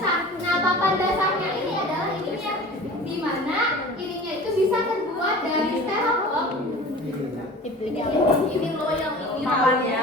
dasar. Nah, papan dasarnya ini adalah ininya, di mana ininya itu bisa terbuat dari styrofoam. Ini loh yang ini papannya.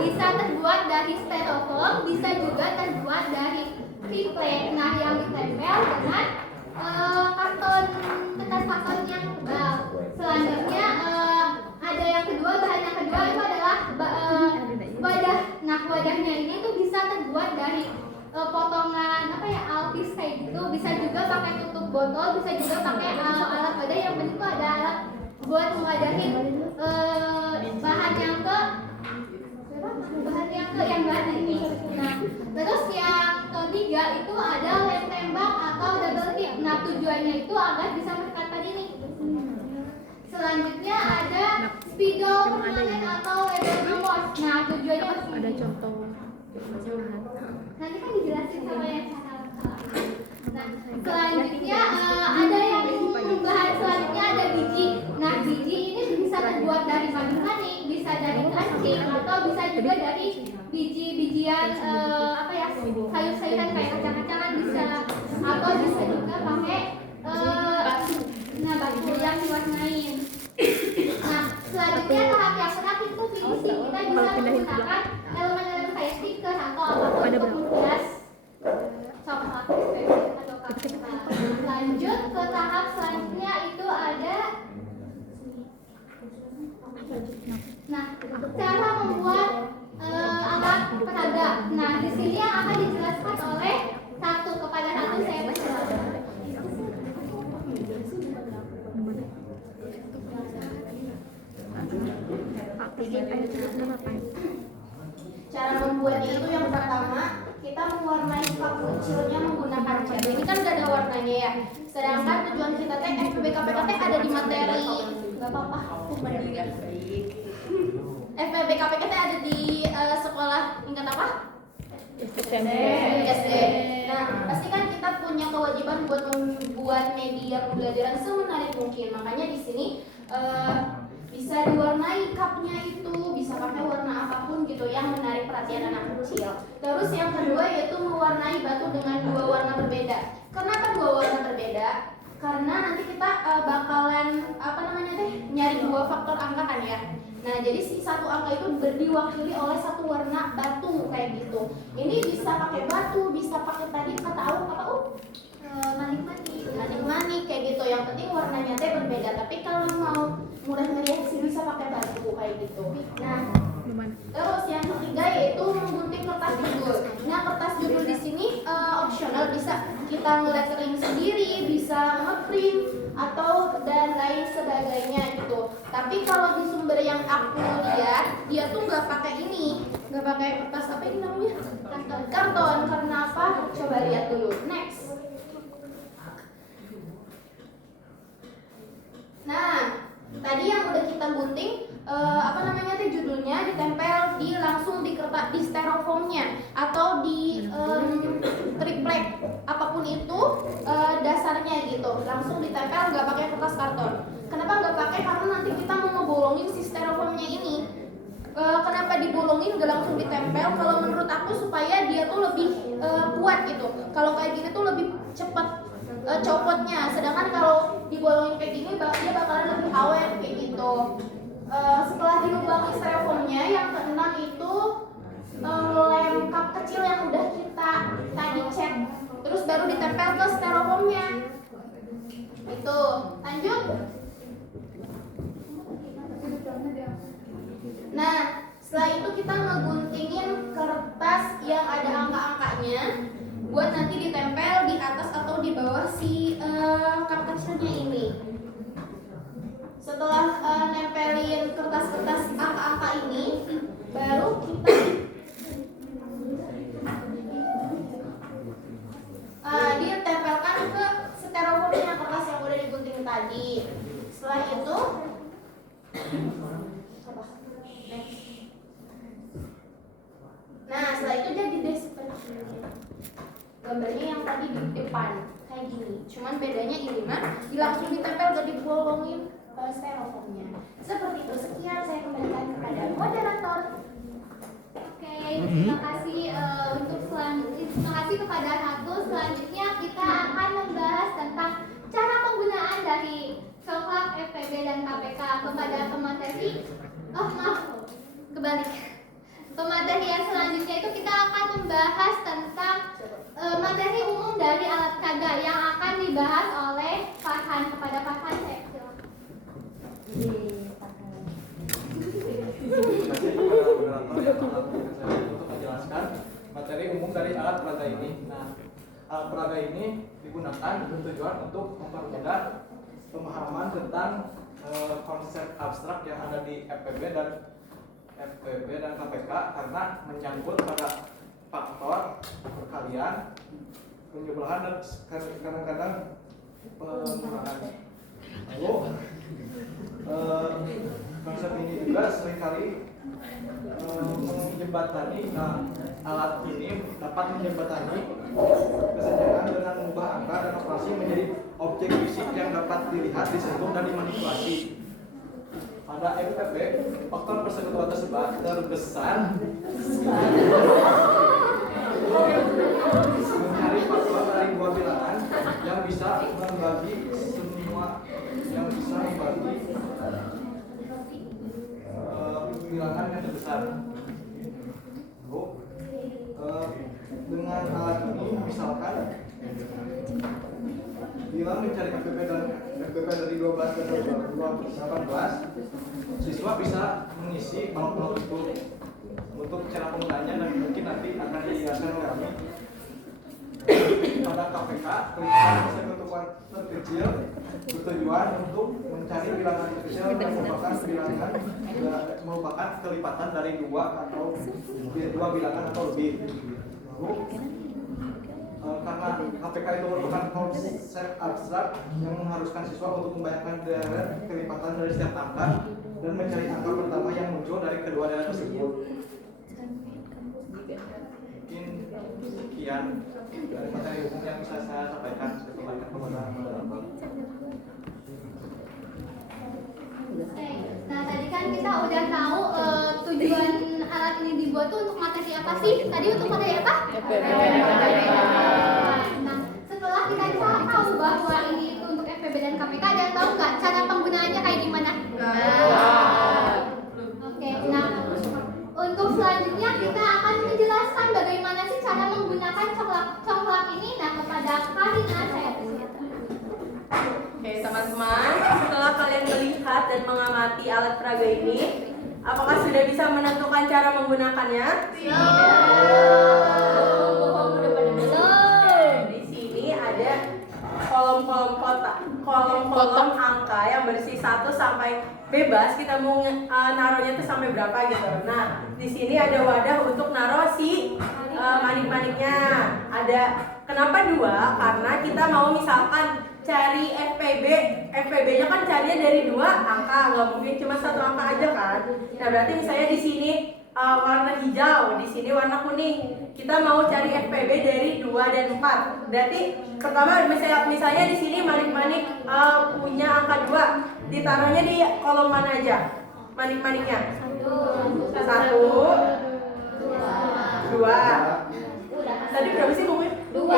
Bisa terbuat dari styrofoam, bisa juga terbuat dari triplek. Nah, yang ditempel dengan karton, kertas karton yang tebal. Selanjutnya ada yang kedua, bahan yang kedua itu adalah wadah. Nah, wadahnya ini tuh bisa terbuat dari potongan apa ya, alpis kayak gitu. Bisa juga pakai tutup botol, bisa juga pakai alat wadah. Yang penting tuh ada alat buat mewadahin yang bahan ini. Nah, terus yang ketiga itu ada lem tembak atau double tip. Nah, tujuannya itu agar bisa mendekatkan ini. Selanjutnya ada spidol permanen atau label nomor. Nah, tujuannya Ada contoh. nanti kan dijelasin sama yang cara. Nah, selanjutnya ada yang bahan selanjutnya ada biji. Nah, biji ini bisa terbuat dari madu manik, bisa dari kancing, atau bisa juga dari biji-bijian apa ya, sayur-sayuran kayak kacang-kacangan bisa, atau bisa juga pakai batu yang diwarnain. Nah, selanjutnya tahap yang terakhir itu finishing. Kita bisa menggunakan elemen-elemen kayak stiker atau apapun untuk menghias coklat atau kapsul. Lanjut ke tahap selanjutnya itu ada cara membuat alat peraga. Nah, di sini yang akan dijelaskan oleh satu kepada satu saya persilakan. Cara membuatnya itu yang pertama kita mewarnai cup kecilnya menggunakan cat. Ini kan gak ada warnanya ya. Sedangkan tujuan kita teh FPBKPK teh ada di materi. Gak apa-apa, aku mandiri. FPBKPK teh ada di sekolah tingkat apa? SD. Nah, pasti kan kita punya kewajiban buat membuat media pembelajaran semenarik mungkin. Makanya di sini bisa diwarnai cupnya itu, bisa pakai warna apapun gitu yang menarik perhatian anak kecil. Terus yang kedua yaitu mewarnai batu dengan dua warna berbeda. Kenapa dua warna berbeda? Karena nanti kita bakalan nyari dua faktor angka kan ya. Nah, jadi si satu angka itu diwakili oleh satu warna batu kayak gitu. Ini bisa pakai batu, bisa pakai tadi kata apa manik-manik kayak gitu. Yang penting warnanya teh berbeda. Tapi kalau mau murah meriah sih bisa pakai batu kayak gitu. Nah, terus yang ketiga yaitu menggunting kertas judul. Nah, kertas judul di sini opsional, bisa kita ngelettering sendiri, bisa ngeprint atau dan lain sebagainya gitu. Tapi kalau di sumber yang aku lihat dia tuh nggak pakai ini, nggak pakai kertas apa ini namanya? Karton. Karena apa? Coba lihat dulu. Next. Nah, tadi yang udah kita gunting judulnya ditempel langsung di kertas, di styrofoamnya atau di triplek apapun itu dasarnya gitu, langsung ditempel, nggak pakai kertas karton. Kenapa nggak pakai? Karena nanti kita mau ngebolongin si styrofoamnya ini. Kenapa dibolongin nggak langsung ditempel? Kalau menurut aku supaya dia tuh lebih kuat gitu. Kalau kayak gini tuh lebih cepat copotnya. Sedangkan kalau dibolongin kayak gini dia bakalan lebih awet kayak gitu. Setelah dilubangi styrofoamnya, yang keenam itu lem cup kecil yang udah kita tadi cat, terus baru ditempel ke styrofoamnya. Itu lanjut. Nah, setelah itu kita ngeguntingin kertas yang ada angka-angkanya buat nanti ditempel di atas atau di bawah si cup kecilnya ini. Setelah nempelin kertas-kertas angka-angka ini, baru kita ditempelkan ke styrofoamnya, kertas yang udah digunting tadi. Setelah itu nah, setelah itu jadi deh seperti ini. Gambarnya yang tadi di depan kayak gini. Cuman bedanya ini mah langsung ditempel, gak dibolongin styrofoamnya. Seperti itu. Sekian, saya kembalikan kepada moderator. Oke, terima kasih untuk selanjutnya. Terima kasih kepada Ratu. Selanjutnya kita akan membahas tentang cara penggunaan dari coklat, FPB, dan KPK kepada pemateri. Oh maaf, kebalik. Pemateri yang selanjutnya itu kita akan membahas tentang materi umum dari alat peraga yang akan dibahas oleh Farhan. Kepada Farhan saya silakan. Terima kasih kepada moderator yang telah memberikan saya untuk menjelaskan materi umum dari alat peraga ini. Nah, alat peraga ini digunakan bertujuan untuk mempermudah pemahaman tentang konsep abstrak yang ada di FPB dan KPK karena menyangkut pada faktor perkalian, penjumlahan, dan kadang-kadang pengurangan. Lalu konsep ini juga seringkali menjembatani, alat ini dapat menjembatani kesenjangan dengan mengubah angka dan operasi menjadi objek fisik yang dapat dilihat, disentuh, dan dimanipulasi. Pada FPB, faktor persekutuan terbesar mencari faktor dari dua bilangan yang bisa membagi bilangan yang terbesar. Dengan alat ini, misalkan bila mencari FPB dari 12 dan 18, siswa bisa mengisi blok-blok itu. Untuk cara penggunaannya dan mungkin nanti akan dijelaskan oleh kami. Pada KPK, kelipan persekutuan terkecil bertujuan untuk mencari bilangan terkecil yang merupakan kelipatan dari dua bilangan atau lebih. Karena KPK itu merupakan konsep abstrak yang mengharuskan siswa untuk membayangkan deret kelipatan dari setiap angka dan mencari angka pertama yang muncul dari kedua deret tersebut. Mungkin sekian dari materi umum yang bisa saya sampaikan. Saya kembalikan kepada moderator. Nah, tadi kan kita udah tahu tujuan alat ini dibuat tuh untuk materi apa sih? Tadi untuk materi apa? Nah, setelah kita tahu bahwa ini itu untuk FPB dan KPK, ada yang tahu nggak cara penggunaannya kayak gimana? Oke, nah untuk selanjutnya kita akan menjelaskan bagaimana sih cara menggunakan coklat ini. Nah, kepada Karina saya persilakan. Oke teman-teman, setelah kalian melihat dan mengamati alat peraga ini, apakah sudah bisa menentukan cara menggunakannya? Di sini ada kolom-kolom kotak, kolom-kolom angka yang bersih 1 sampai bebas. Kita mau naruhnya tuh sampai berapa gitu. Nah, di sini ada wadah untuk naruh si manik-maniknya. Ada kenapa 2? Karena kita mau misalkan cari FPB-nya kan carinya dari 2 angka, nggak mungkin cuma 1 angka aja kan. Nah, berarti misalnya di sini warna hijau, di sini warna kuning. Kita mau cari FPB dari 2 dan 4. Berarti pertama misalnya di sini manik-manik punya angka 2, ditaruhnya di kolom mana aja? Manik-maniknya. 1, 2. Tadi berapa sih ngomongnya? 2.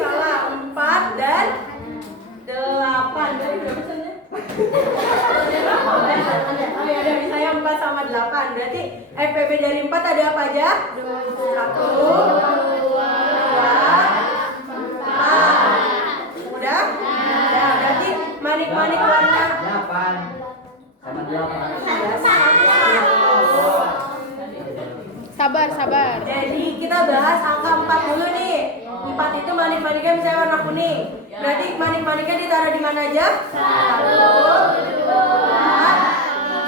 Salah, 4 dan 8. Tadi berapa sebenarnya? Oh ya udah, misalnya 4 sama 8. Berarti FPB dari 4 ada apa aja? 1, 2, 4. Udah? Nah, berarti manik-manik warna 8 sama 8. Sabar. Jadi kita bahas angka 4 dulu nih. 4 itu manik-maniknya misalnya warna kuning. Berarti manik-maniknya ditaruh di mana aja? 1, 2, 4.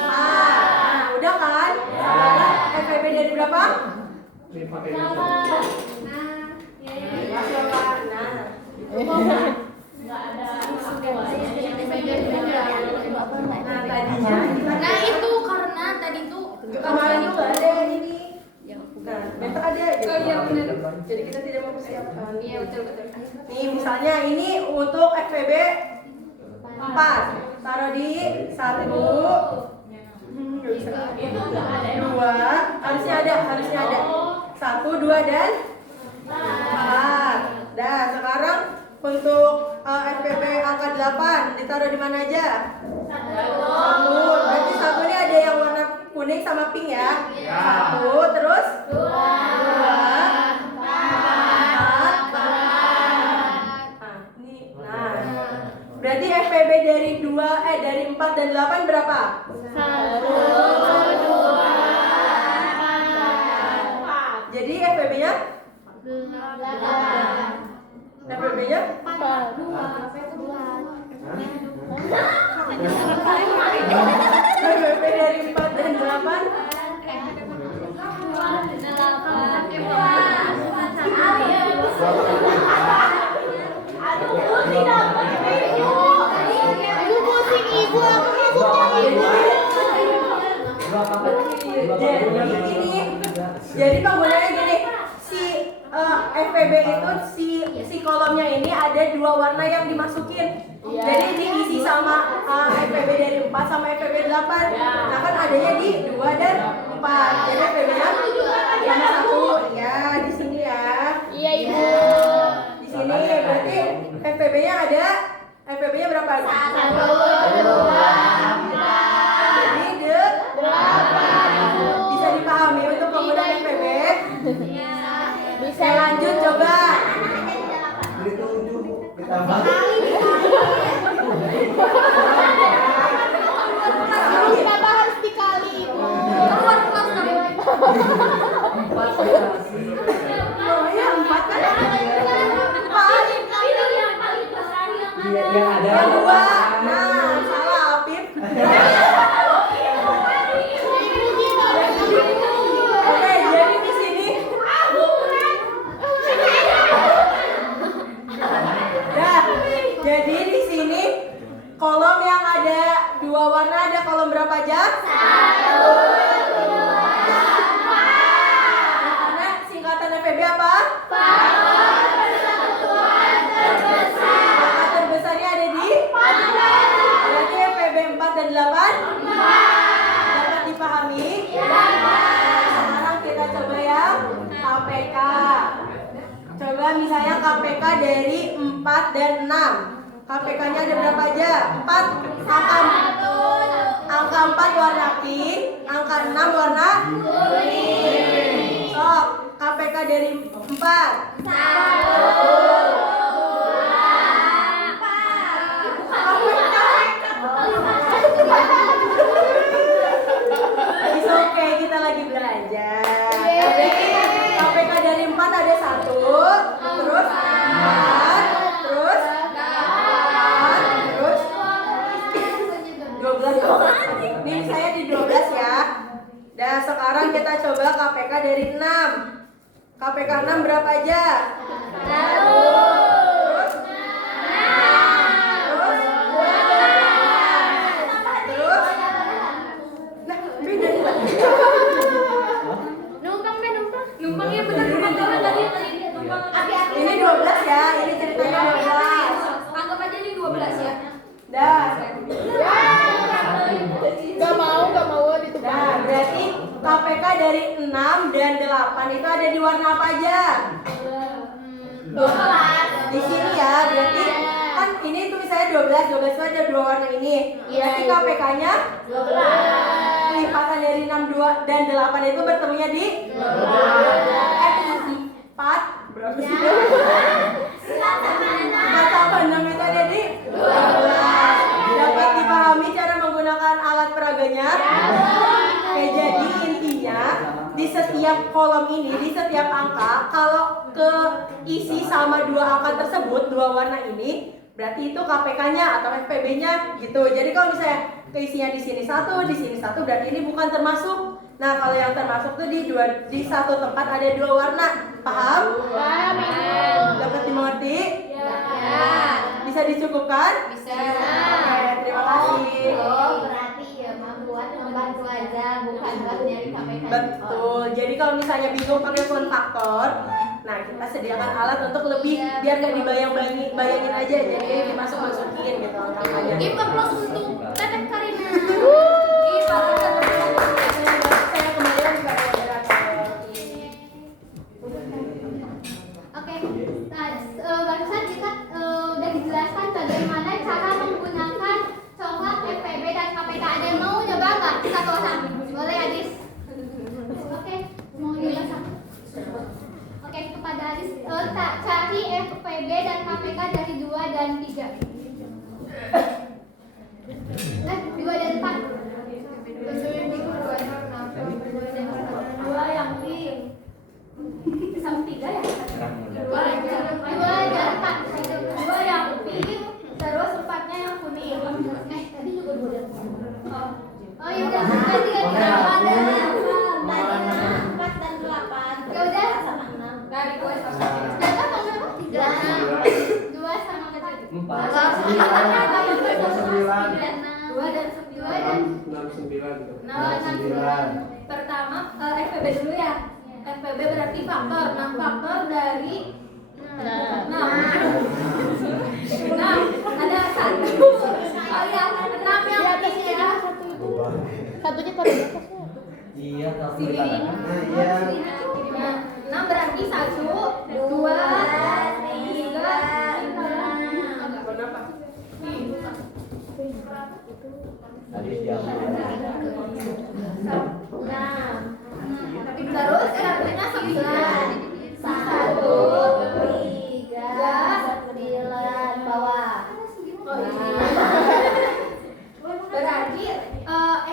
Nah, udah kan? Sekarang FPB dari berapa? 5. Nah, tadinya Nah itu karena tadi tuh kemarin itu ada ini. Nah, besok ada gitu. Oh iya benar. Jadi kita tidak mempersiapkan. Iya betul. Nih misalnya ini untuk FPB 4. Taruh di 1, 2, Dua, harusnya ada. 1, 2, dan 4. Dah, sekarang untuk FPB angka 8 ditaruh di mana aja? 1. Berarti 1 ini ada yang warna kuning sama pink ya? 1, terus 2, 4. Nah, berarti FPB dari 4 dan 8 berapa? 1, 2, 4. Jadi FPB-nya? 8. FPB-nya? 2. FPB dari 4 dan 8? Ibu pusing ibu, aku maksudnya Jadi penggunanya gini, si FPB itu si kolomnya ini ada 2 warna yang dimasukin. Jadi diisi sama FPB dari 4 sama FPB 8. Nah kan adanya di 2 dan 4. Jadi FPB-nya sama 1. Ya, di sini ya. Iya ibu. Di sini berarti FPB-nya ada. FPB-nya berapa? 1, 2, 4. Jadi 8. bisa dipahami untuk penggunaan FPB. Bisa Lanjut coba. Kenapa harus dikali ibu? Keluar kelas kami. Oh ya 4 kan? 4. Yang ada. Yang 2. Nah, salah Apip. Oke, jadi di sini. Dah, jadi di sini kolom yang ada 2 warna ada kolom berapa aja? 1, 2, 4. Karena singkatan FPB apa? Angka terbesarnya ada di 4. Berarti FPB 4 dan 8 dapat dipahami? Sekarang kita coba yang KPK. Coba misalnya KPK dari 4 dan 6. KPK-nya ada berapa aja? 4. Angka 4 warna pink, angka 6 warna kuning. Sok, KPK dari 4. 1, 2, 4. It's okay, kita lagi belajar. Jadi KPK dari 4 ada 1, terus 4, terus 8, terus 12. Ini saya di 12 ya. Dan sekarang kita coba KPK dari 6. KPK 6 berapa aja? 1, terus 2, terus nah, beda nih. Numpang yang benar numpang tadi. Ini 12 ya, ini ceritanya 12. Anggap aja ini 12 ya. Dah. Gak mau ditukar. Nah, berarti KPK dari 6 dan 8 itu ada di warna apa aja? 12. Di sini ya, berarti kan ini tulisannya 12 itu ada 2 warna ini. Berarti KPK-nya 12. Lipatan dari 6 2 dan 8 itu bertemunya di 4. Berapa sih? 4 sama 6 itu ada di 12. Dapat dipahami cara menggunakan alat peraganya? Oke, jadi intinya di setiap kolom ini, di setiap angka, kalau keisi sama 2 angka tersebut, 2 warna ini, berarti itu KPK-nya atau FPB-nya gitu. Jadi kalau misalnya keisinya di sini 1, di sini 1, berarti ini bukan termasuk. Nah, kalau yang termasuk tuh di satu tempat ada 2 warna. Paham? Paham ibu. Dapat dimengerti? Ya. Bisa dicukupkan? Bisa. Oke, terima kasih. Oh, berarti ya membuat membantu aja, bukan buat nyari KPK. Betul. Jadi kalau misalnya bingung pakai fun faktor, nah kita sediakan alat untuk lebih biar nggak bayangin aja, jadi dimasukin gitu angkanya. Give applause untuk Teteh Karina. Ih, paling cari FPB dan KPK dari 2 dan 3. 2 dan 4. Dua yang pink. Sama 3 ya? Dua dan 4. 2 yang pink, terus 4-nya yang kuning. Tadi juga 2 dan 4. Oh ya udah, ganti. Empat dan 8. Ya udah. Sama 6. Dari gue sama Berapa kalau berapa? 3. 2 sama 4. 4. 2 dan 9. 69. 9. Pertama, FPB dulu ya. FPB berarti faktor. Nah, faktor dari 6. Ada 1. Oh ya, 6 yang pink ya. Satunya pada atas. Iya, kalau Sini. Iya. Nah, 6 berarti 1, 2, 3, 4. Tadi diambil. Terus artinya 9. 1, 3, 9 bawah. oh ini. Berarti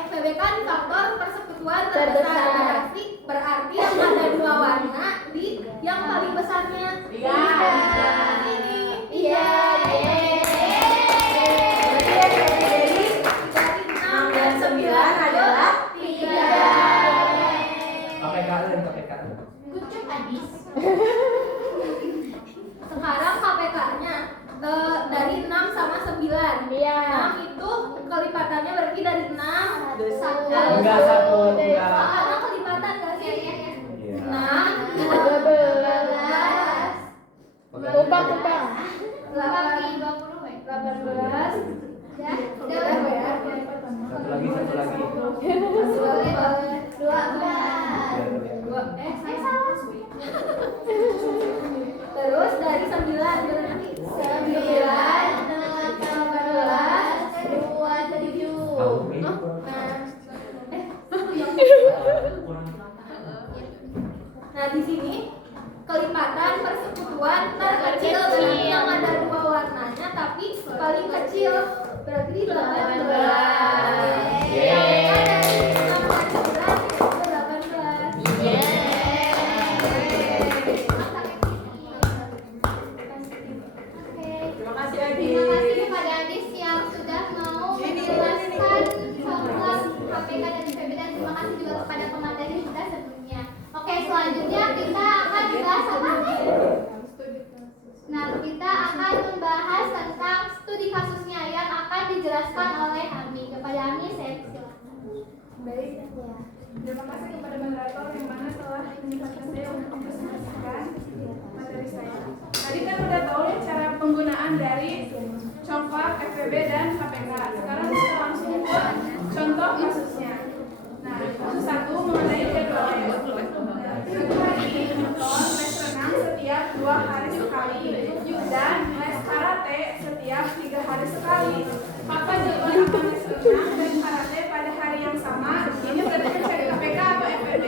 FPB kan faktor persekutuan terbesar. Berarti yang ada 2 warna di yang paling besarnya. Iya. Ini. Iya. Berarti dari 6 dan 9 adalah 3. KPK. Kucuk Adis. Sekarang KPK-nya dari 6 sama 9. Iya. 6 itu kelipatannya berarti dari 6 Enggak, 1. Enggak. Karena kelipatan gak sih? Iya. 6, 12, Kumpang. 18, Ya, udah ya. Satu lagi. 12. Terus dari 9 berarti 9, 18, 2, 7. Nah di sini kelipatan persekutuan terkecil berarti yang ada 2 warnanya tapi paling kecil berarti 18. Terima kasih Adi. Terima kasih kepada Adis yang sudah mau menjelaskan soal KPK dan FPB, dan terima kasih juga kepada pemateri kita sebelumnya. Oke, selanjutnya kita akan bahas apa? Nah, kita akan membahas tentang studi kasusnya yang akan dijelaskan oleh Ami. Kepada Ami, saya silakan. Baik, terima kasih kepada moderator yang mana telah menyempatkan saya untuk mempresentasikan materi saya. Tadi kan udah tahu ya cara penggunaan dari congkak, FPB, dan KPK. Sekarang kita langsung ke contoh kasusnya. Nah, kasus 1 mengenai jadwal les. Hari motor les renang setiap 2 hari sekali dan les karate setiap 3 hari sekali. Apa jadwal les renang dan karate pada hari yang sama? Ini berarti mencari KPK atau FPB?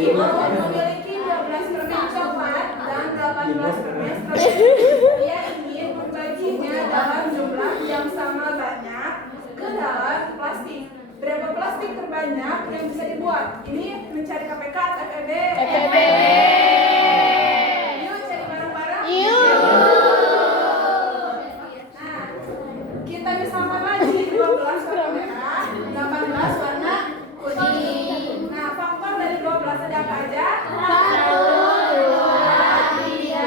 Imut memiliki 12 permen coklat dan 18 permen stroberi. Dia ingin membaginya dalam jumlah yang sama banyak ke dalam plastik. Berapa plastik terbanyak yang bisa dibuat? Ini mencari KPK atau FEB? FEB. Yuk cari bareng-bareng. Yuk. Nah, kita misalkan lagi 12 warna merah, 18 warna kuning. Nah, faktor dari 12 ada apa aja? 1, 2, 3,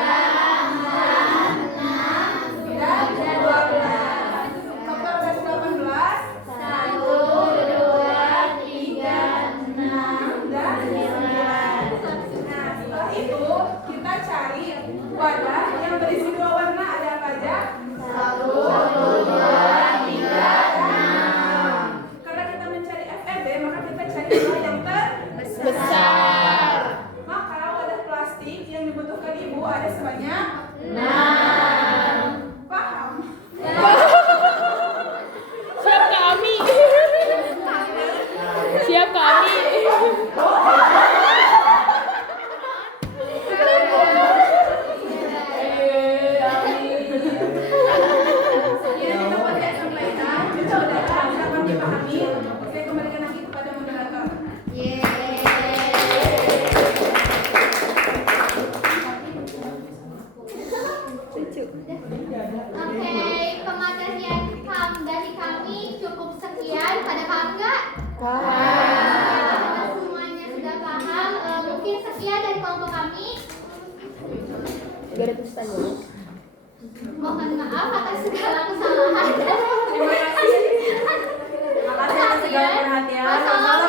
6, Dan 12. Faktor dari 18, 1, 2, 3, 6, dan 9. 9. Nah, setelah itu kita cari wadah yang berisi 2 warna ada apa aja? 1, 2, 3, 6. Karena kita mencari FEB, maka kita cari jumlah yang Besar. Maka wadah plastik yang dibutuhkan ibu ada sebanyak 6. paham? Siap kami. Siap kami. Ya, kita boleh sampaikan. Mudah-mudahan dapat dipahami. Saya kembalikan lagi kepada moderator. Oke, pematerian dari kami cukup sekian. Pada paham nggak? Apakah semuanya sudah paham? Mungkin sekian dari kelompok kami. Mohon maaf atas segala kesalahan. Terima kasih atas segala perhatian. Wassalamualaikum